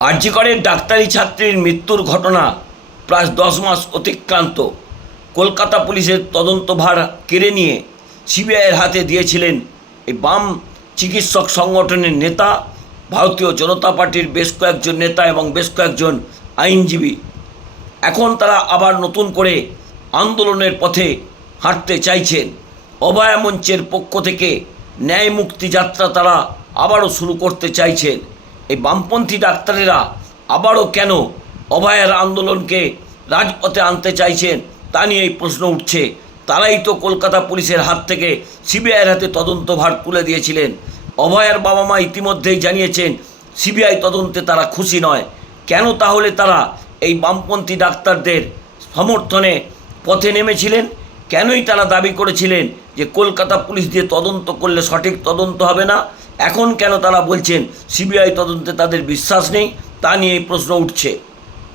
আরজি করের ডাক্তারি ছাত্রীর মৃত্যুর ঘটনা প্রায় 10 মাস অতিক্রান্ত। কলকাতা পুলিশের তদন্তভার কেড়ে নিয়ে সিবিআইয়ের হাতে দিয়েছিলেন এই বাম চিকিৎসক সংগঠনের নেতা, ভারতীয় জনতা পার্টির বেশ কয়েকজন নেতা এবং বেশ কয়েকজন আইনজীবী। এখন তারা আবার নতুন করে আন্দোলনের পথে হাঁটতে চাইছেন। অভয়া মঞ্চের পক্ষ থেকে ন্যায় মুক্তি যাত্রা তারা আবারও শুরু করতে চাইছেন। এই বামপন্থী ডাক্তারেরা আবারও কেন অভয়ার আন্দোলনকে রাজপথে আনতে চাইছেন তা নিয়ে এই প্রশ্ন উঠছে। তারাই তো কলকাতা পুলিশের হাত থেকে সিবিআইয়ের হাতে তদন্তভার তুলে দিয়েছিলেন। অভয়ার বাবা মা ইতিমধ্যেই জানিয়েছেন সিবিআই তদন্তে তারা খুশি নয়। কেন তাহলে তারা এই বামপন্থী ডাক্তারদের সমর্থনে পথে নেমেছিলেন? কেনই তারা দাবি করেছিলেন যে কলকাতা পুলিশ দিয়ে তদন্ত করলে সঠিক তদন্ত হবে না? এখন কেন তারা বলছেন সিবিআই তদন্তে তাদের বিশ্বাস নেই? তা নিয়ে এই প্রশ্ন উঠছে।